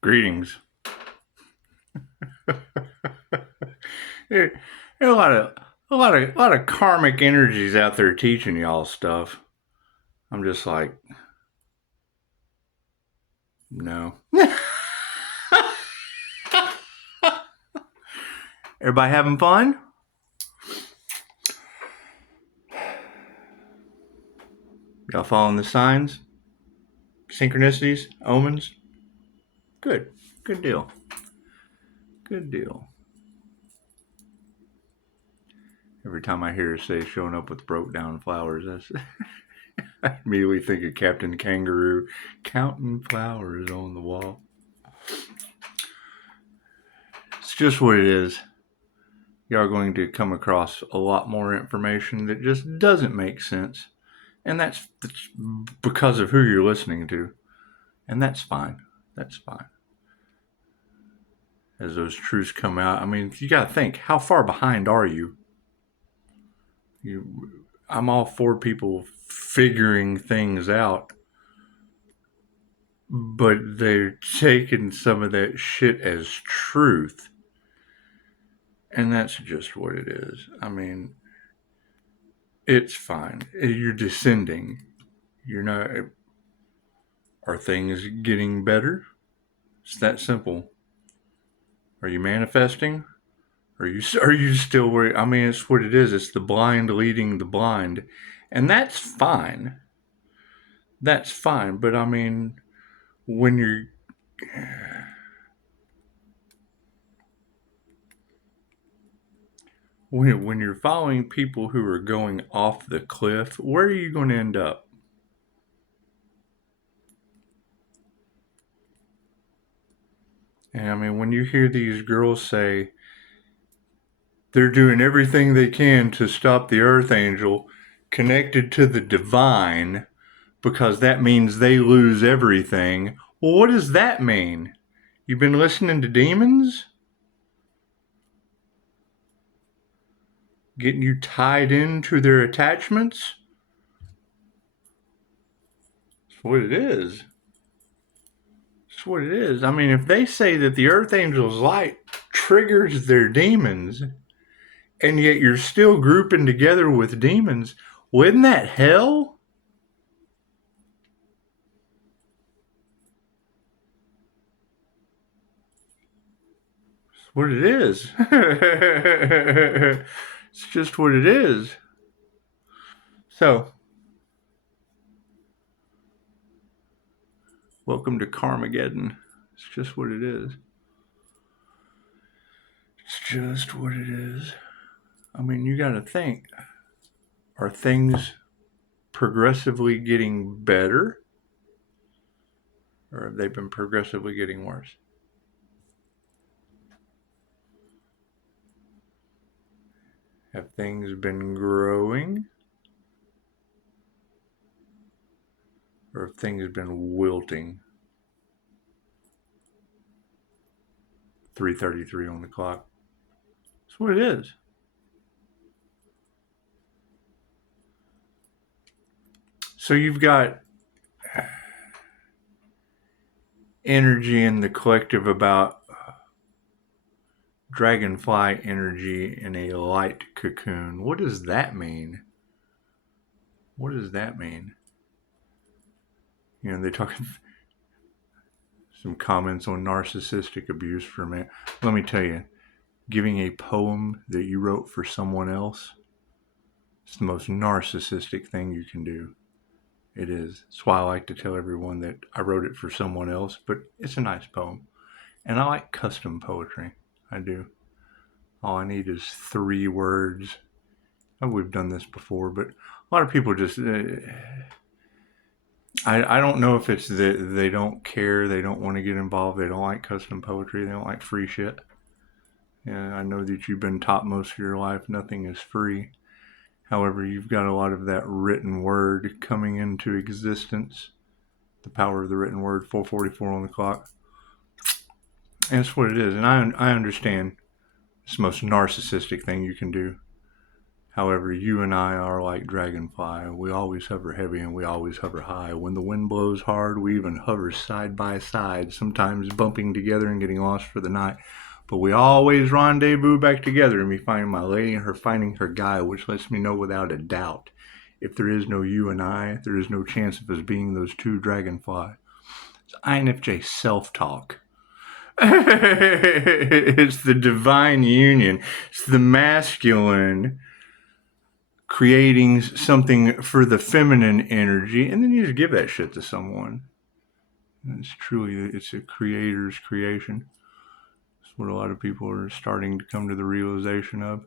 Greetings. there, there are a lot of karmic energies out there teaching y'all stuff. I'm just like, no. Everybody having fun? Y'all following the signs? Synchronicities? Omens? Good. Good deal. Good deal. Every time I hear her say showing up with broke down flowers, I immediately think of Captain Kangaroo counting flowers on the wall. It's just what it is. You are going to come across a lot more information that just doesn't make sense. And that's because of who you're listening to. And that's fine. That's fine. As those truths come out, I mean, you got to think, how far behind are you? I'm all for people figuring things out, but they're taking some of that shit as truth. And that's just what it is. I mean, it's fine. You're descending. You're not. Are things getting better? It's that simple. Are you manifesting? Are you still worried? I mean, it's what it is. It's the blind leading the blind. And that's fine. That's fine. But I mean, when you're when you're following people who are going off the cliff, where are you going to end up? And I mean, when you hear these girls say they're doing everything they can to stop the earth angel connected to the divine because that means they lose everything. Well, what does that mean? You've been listening to demons? Getting you tied into their attachments? That's what it is. That's what it is. I mean, if they say that the earth angel's light triggers their demons, and yet you're still grouping together with demons, well, isn't that hell? That's what it is. It's just what it is. So, welcome to Carmageddon. It's just what it is. It's just what it is. I mean, you got to think, are things progressively getting better? Or have they been progressively getting worse? Have things been growing? Or have things been wilting? 3:33 on the clock. That's what it is. So you've got energy in the collective about dragonfly energy in a light cocoon. What does that mean? What does that mean? You know, they talk some comments on narcissistic abuse for a minute. Let me tell you, giving a poem that you wrote for someone else, it's the most narcissistic thing you can do. It is. That's why I like to tell everyone that I wrote it for someone else, but it's a nice poem. And I like custom poetry. I do. All I need is 3 words. Oh, we've done this before, but a lot of people just... I don't know if it's that they don't care, they don't want to get involved, they don't like custom poetry, they don't like free shit. And I know that you've been taught most of your life nothing is free. However, you've got a lot of that written word coming into existence. The power of the written word, 4:44 on the clock. And it's what it is. And I understand it's the most narcissistic thing you can do. However, you and I are like dragonfly. We always hover heavy and we always hover high. When the wind blows hard, we even hover side by side, sometimes bumping together and getting lost for the night. But we always rendezvous back together, and me finding my lady and her finding her guy, which lets me know without a doubt, if there is no you and I, there is no chance of us being those two dragonfly. It's INFJ self-talk. It's the divine union. It's the masculine creating something for the feminine energy, and then you just give that shit to someone. And it's a creator's creation. That's what a lot of people are starting to come to the realization of.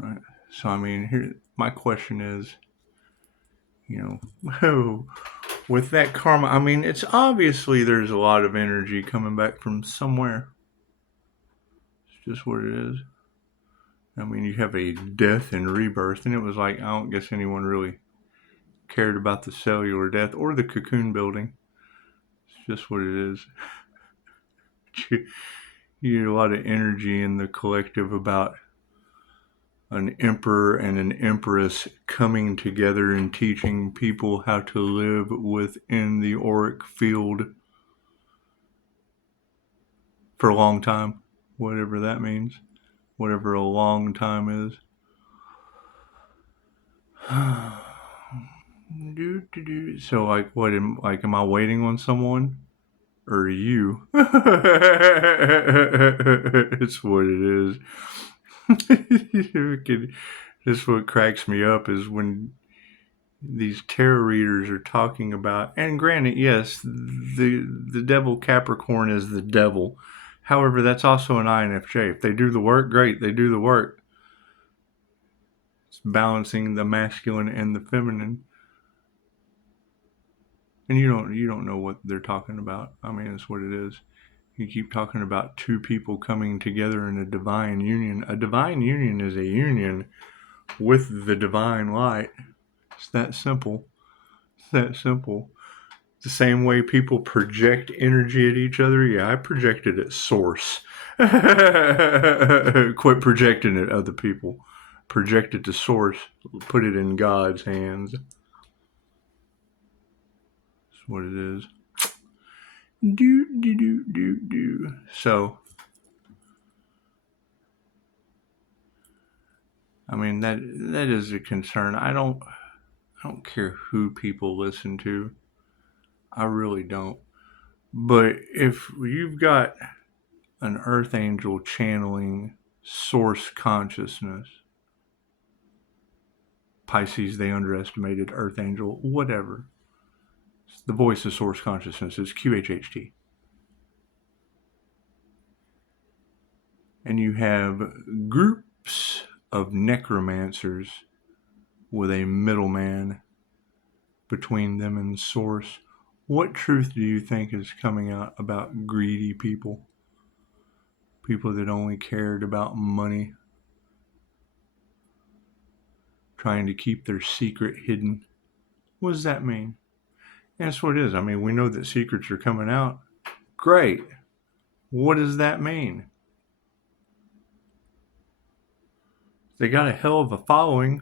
Right. So, I mean, here, my question is, with that karma, I mean, it's obviously there's a lot of energy coming back from somewhere. It's just what it is. I mean, you have a death and rebirth, and it was like, I don't guess anyone really cared about the cellular death or the cocoon building. It's just what it is. You get a lot of energy in the collective about an emperor and an empress coming together and teaching people how to live within the auric field for a long time, whatever that means, whatever a long time is. So, like, am I waiting on someone? Or you? It's what it is. This what cracks me up is when these tarot readers are talking about, and granted, yes, the devil Capricorn is the devil. However, that's also an INFJ. If they do the work, great, they do the work. It's balancing the masculine and the feminine. And you don't know what they're talking about. I mean, it's what it is. You keep talking about two people coming together in a divine union. A divine union is a union with the divine light. It's that simple. It's that simple. The same way people project energy at each other. Yeah, I projected at source. Quit projecting at other people. Project it to source. Put it in God's hands. That's what it is. So, I mean, that is a concern. I don't care who people listen to. I really don't. But if you've got an earth angel channeling source consciousness, Pisces, they underestimated earth angel, whatever. It's the voice of source consciousness. It's QHHT. And you have groups of necromancers with a middleman between them and source. What truth do you think is coming out about greedy people? People that only cared about money, trying to keep their secret hidden. What does that mean? And that's what it is. I mean, we know that secrets are coming out. Great. What does that mean? They got a hell of a following.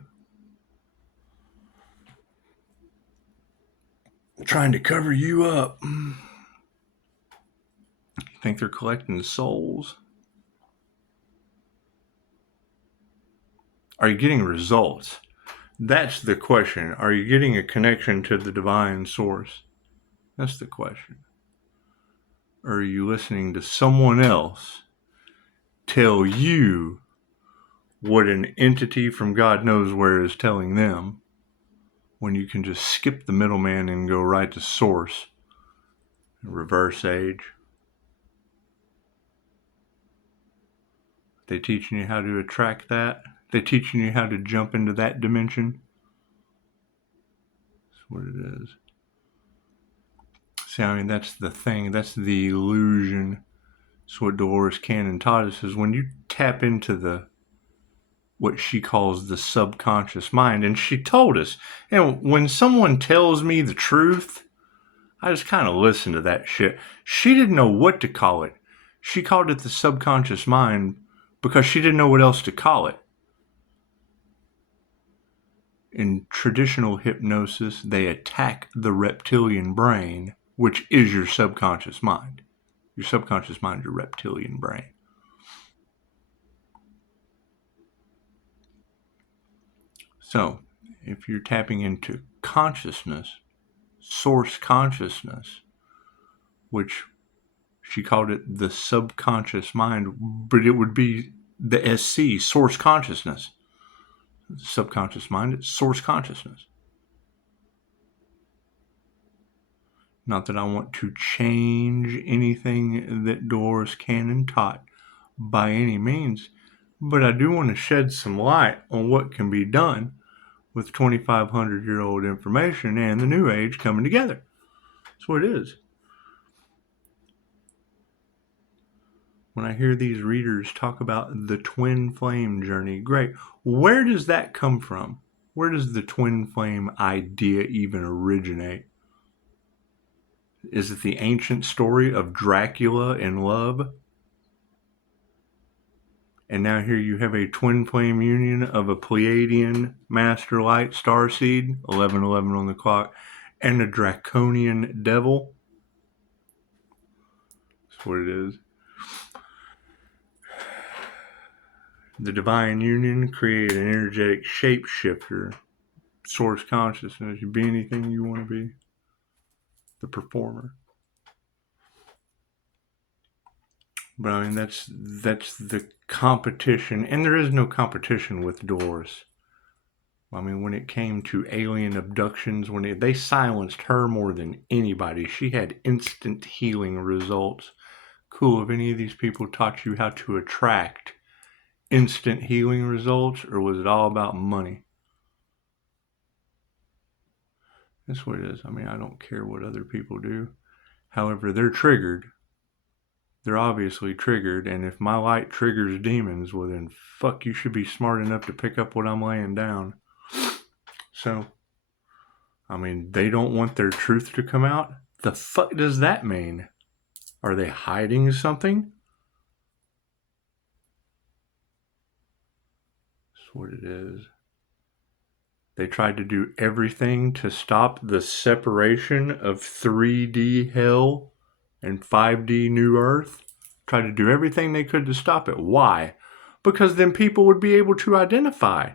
Trying to cover you up. You think they're collecting souls? Are you getting results? That's the question. Are you getting a connection to the divine source? That's the question. Or are you listening to someone else tell you what an entity from God knows where is telling them, when you can just skip the middleman and go right to source? Reverse age. They teaching you how to attract that. They teaching you how to jump into that dimension. That's what it is. See, I mean, that's the thing. That's the illusion. It's what Dolores Cannon taught us, is when you tap into what she calls the subconscious mind. And she told us, when someone tells me the truth, I just kind of listen to that shit. She didn't know what to call it. She called it the subconscious mind because she didn't know what else to call it. in traditional hypnosis, they attack the reptilian brain, which is your subconscious mind. Your subconscious mind is your reptilian brain. So, if you're tapping into consciousness, source consciousness, which she called it the subconscious mind, but it would be the SC, source consciousness. Subconscious mind, it's source consciousness. Not that I want to change anything that Dolores Cannon taught by any means, but I do want to shed some light on what can be done with 2,500-year-old information and the New Age coming together. That's what it is. When I hear these readers talk about the twin flame journey, great. Where does that come from? Where does the twin flame idea even originate? Is it the ancient story of Dracula in love? And now here you have a twin flame union of a Pleiadian master light starseed, 11:11 on the clock, and a draconian devil. That's what it is. The divine union created an energetic shapeshifter, source consciousness. You be anything you want to be. The performer. But I mean, that's the competition, and there is no competition with Doris. I mean, when it came to alien abductions, when they silenced her more than anybody, she had instant healing results. Cool, have any of these people taught you how to attract instant healing results, or was it all about money? That's what it is. I mean, I don't care what other people do. However, they're triggered. They're obviously triggered, and if my light triggers demons, well then fuck, you should be smart enough to pick up what I'm laying down. So, I mean, they don't want their truth to come out? The fuck does that mean? Are they hiding something? That's what it is. They tried to do everything to stop the separation of 3D hell and 5D New Earth. Tried to do everything they could to stop it. Why? Because then people would be able to identify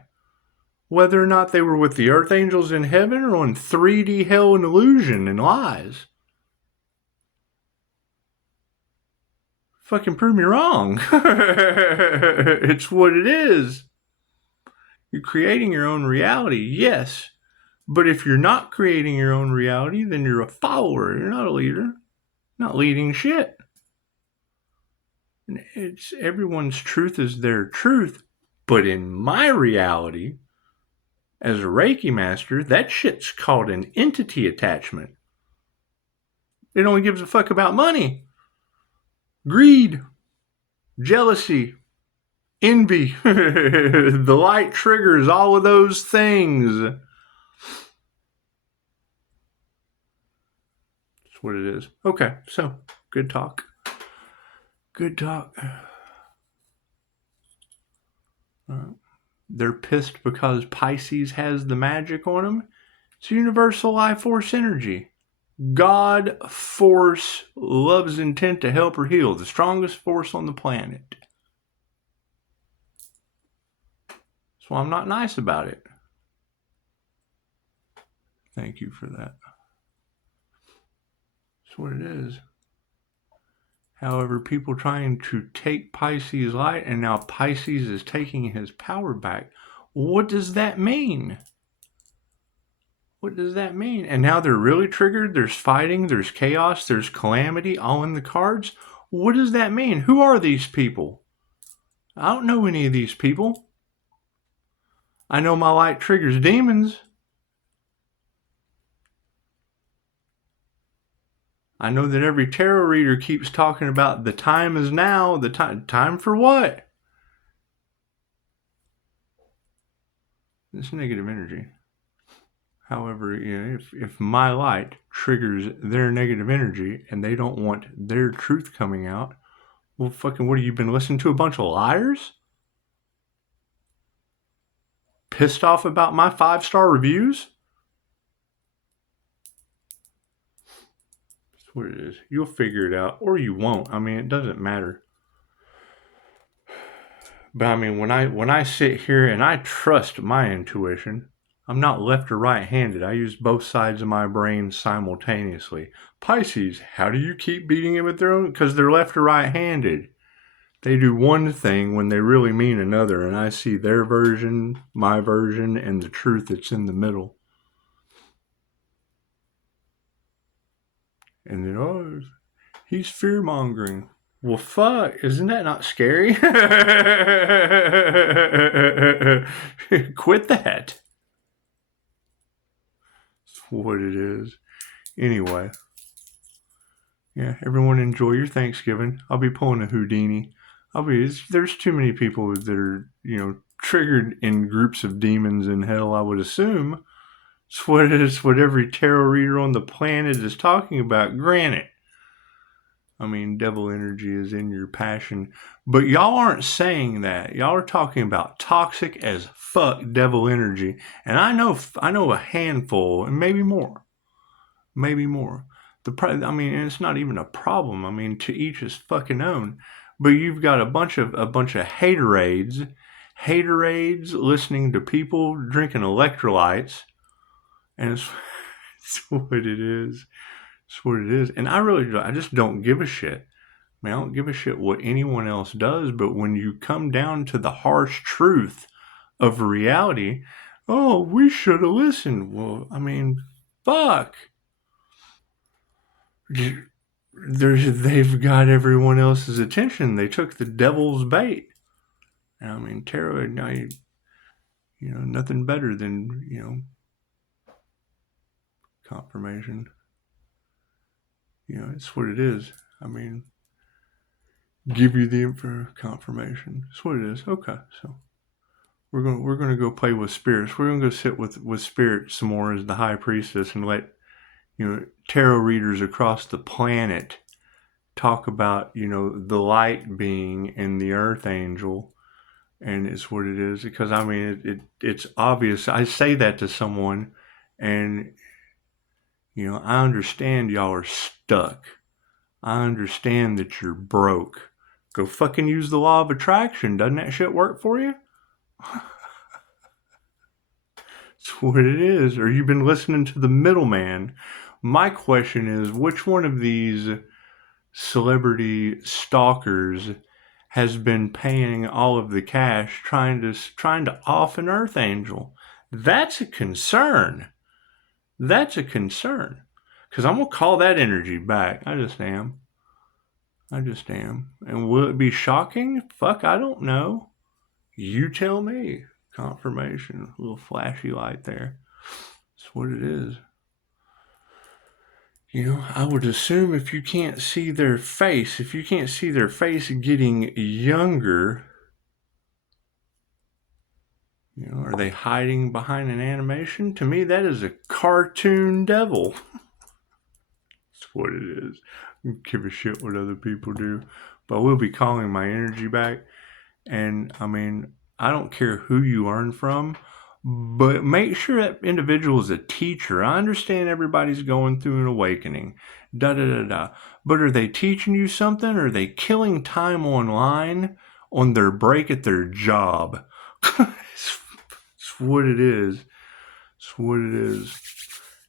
whether or not they were with the Earth Angels in heaven or on 3D hell and illusion and lies. Fucking prove me wrong. It's what it is. You're creating your own reality, yes. But if you're not creating your own reality, then you're a follower. You're not a leader. Not leading shit. It's everyone's truth is their truth. But in my reality, as a Reiki master, that shit's called an entity attachment. It only gives a fuck about money, greed, jealousy, envy. The light triggers all of those things. That's what it is. Okay, so good talk. Good talk. They're pissed because Pisces has the magic on them. It's universal life force energy. God force, love's intent to help or heal. The strongest force on the planet. So I'm not nice about it. Thank you for that. That's what it is. However, people trying to take Pisces light, and now Pisces is taking his power back. What does that mean? What does that mean? And now they're really triggered. There's fighting, there's chaos, there's calamity, all in the cards. What does that mean? Who are these people? I don't know any of these people. I know my light triggers demons. I know that every tarot reader keeps talking about the time is now. The time for what? It's negative energy. However, if my light triggers their negative energy and they don't want their truth coming out, well, fucking what have you been listening to? A bunch of liars? pissed off about my 5-star reviews? That's what it is. You'll figure it out, or you won't. I mean, it doesn't matter. But I mean, when I sit here and I trust my intuition, I'm not left or right-handed. I use both sides of my brain simultaneously. Pisces, how do you keep beating it with their own? Because they're left or right-handed. They do one thing when they really mean another, and I see their version, my version, and the truth that's in the middle. And then, oh, he's fear-mongering. Well, fuck, isn't that not scary? Quit that. That's what it is. Anyway, yeah, everyone enjoy your Thanksgiving. I'll be pulling a Houdini. There's too many people that are, triggered in groups of demons in hell, I would assume. It's what every tarot reader on the planet is talking about. Granted, I mean, devil energy is in your passion. But y'all aren't saying that. Y'all are talking about toxic as fuck devil energy. And I know a handful, and maybe more. Maybe more. And it's not even a problem. I mean, to each his fucking own. But you've got a bunch of haterades listening to people drinking electrolytes. And it's what it is. It's what it is. And I just don't give a shit. I mean, I don't give a shit what anyone else does, but when you come down to the harsh truth of reality, oh, we should have listened. Well, I mean, fuck. They've got everyone else's attention. They took the devil's bait. I mean, tarot, nothing better than, confirmation. It's what it is. I mean, give you the confirmation. It's what it is. Okay, so we're gonna go play with spirits. We're gonna go sit with spirit some more as the high priestess and let tarot readers across the planet talk about the light being and the earth angel, and it's what it is. Because I mean, it's obvious. I say that to someone, and I understand y'all are stuck. I understand that you're broke. Go fucking use the law of attraction. Doesn't that shit work for you? It's what it is. Or you've been listening to the middleman. My question is, which one of these celebrity stalkers has been paying all of the cash trying to off an earth angel? That's a concern. That's a concern. Because I'm going to call that energy back. I just am. And will it be shocking? Fuck, I don't know. You tell me. Confirmation. A little flashy light there. That's what it is. I would assume if you can't see their face getting younger, are they hiding behind an animation? To me, that is a cartoon devil. That's what it is. I don't give a shit what other people do. But I will be calling my energy back. And, I mean, I don't care who you learn from, but make sure that individual is a teacher. I understand everybody's going through an awakening. But are they teaching you something? Or are they killing time online on their break at their job? It's what it is. It's what it is.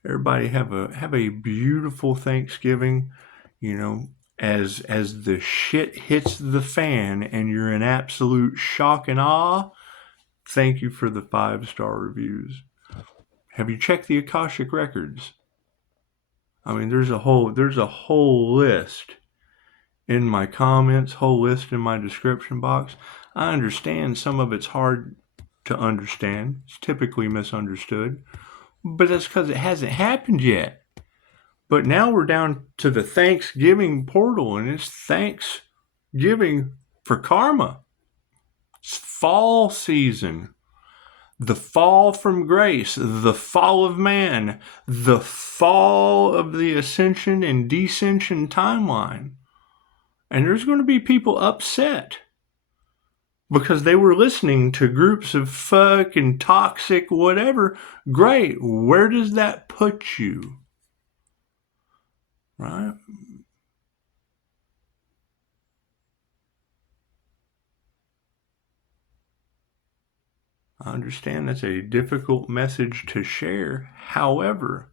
Everybody have a beautiful Thanksgiving. As the shit hits the fan and you're in absolute shock and awe, thank you for the 5-star reviews. Have you checked the Akashic Records? I mean, there's a whole list in my comments, whole list in my description box. I understand some of it's hard to understand. It's typically misunderstood. But that's because it hasn't happened yet. But now we're down to the Thanksgiving portal, and it's Thanksgiving for karma. It's fall season. The fall from grace, the fall of man, the fall of the ascension and descension timeline. And there's going to be people upset. because they were listening to groups of fucking toxic whatever. Great. Where does that put you? Right? I understand that's a difficult message to share. However,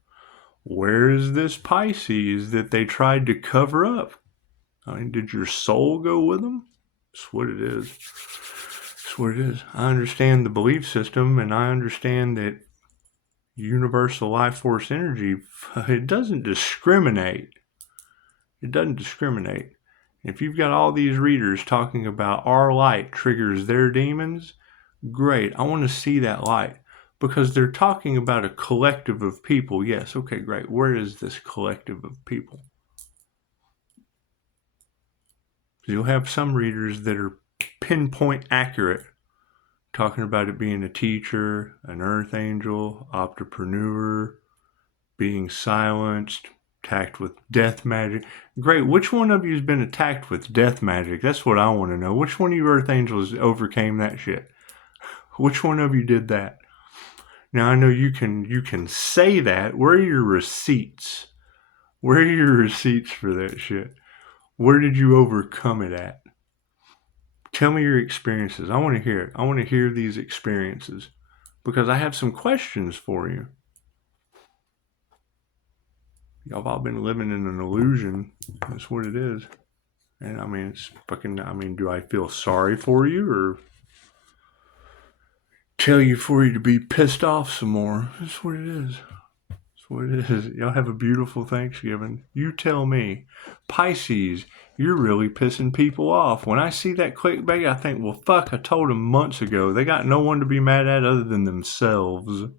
where is this Pisces that they tried to cover up? I mean, did your soul go with them? That's what it is. That's what it is. I understand the belief system, and I understand that universal life force energy, it doesn't discriminate. It doesn't discriminate. If you've got all these readers talking about our light triggers their demons, great. I want to see that light because they're talking about a collective of people. Yes, okay, great. Where is this collective of people? You'll have some readers that are pinpoint accurate, talking about it being a teacher, an earth angel, entrepreneur, being silenced, attacked with death magic. Great. Which one of you has been attacked with death magic? That's what I want to know. Which one of you earth angels overcame that shit? Which one of you did that? Now I know you can say that. Where are your receipts? Where are your receipts for that shit? Where did you overcome it at? Tell me your experiences. I want to hear it. I want to hear these experiences because I have some questions for you. Y'all have all been living in an illusion. That's what it is. And I mean, it's fucking, I mean, do I feel sorry for you or tell you for you to be pissed off some more? That's what it is. That's what it is. Y'all have a beautiful Thanksgiving. You tell me. Pisces, you're really pissing people off. When I see that clickbait, I think, well, fuck, I told them months ago. They got no one to be mad at other than themselves.